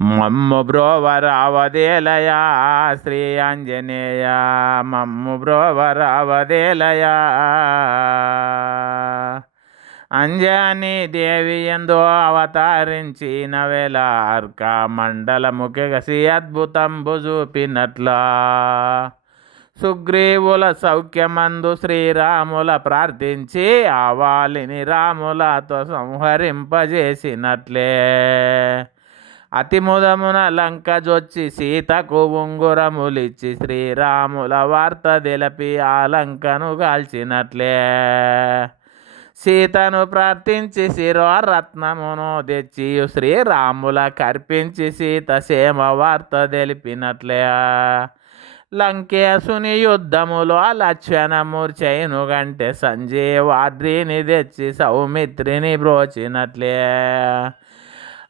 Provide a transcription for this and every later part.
మమ్ము బ్రోవరావదేలయా శ్రీ ఆంజనేయ. మమ్ము బ్రోవరావదేలయా. అంజని దేవి ఎందో అవతరించిన వేళ అర్క మండలముకెగసి అద్భుతంబు చూపినట్లా. సుగ్రీవుల సౌఖ్యమందు శ్రీరాముల ప్రార్థించి ఆవాలిని రాములతో సంహరింపజేసినట్లే. అతి ముదమున లంక జొచ్చి సీతకు ఉంగురములిచ్చి శ్రీరాముల వార్త తెలిపి ఆ లంకను కాల్చినట్లే సీతను ప్రార్థించి శిరోరత్నమును తెచ్చి శ్రీరాముల కర్పించి సీత సేమ వార్త తెలిపినట్లే. లంకేశుని యుద్ధములో లక్ష్మణమూర్చైను గంటే సంజీవాద్రిని తెచ్చి సౌమిత్రిని బ్రోచినట్లే.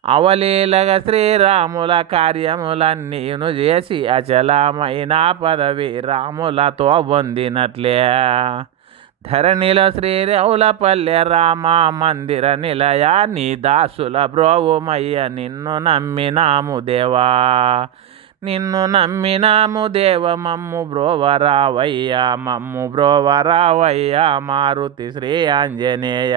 అవలీలగా శ్రీరాముల కార్యములన్నీను చేసి అచలమైన పదవి రాములతో పొందినట్లే. ధరణిలో శ్రీరవులపల్లె రామ మందిర నిలయ నీ దాసుల బ్రోవుమయ్య నిన్ను నమ్మినాము దేవా. నిన్ను నమ్మినాము దేవ మమ్ము బ్రోవరావయ్యా మమ్ము బ్రోవరావయ్యా మారుతి శ్రీ ఆంజనేయ.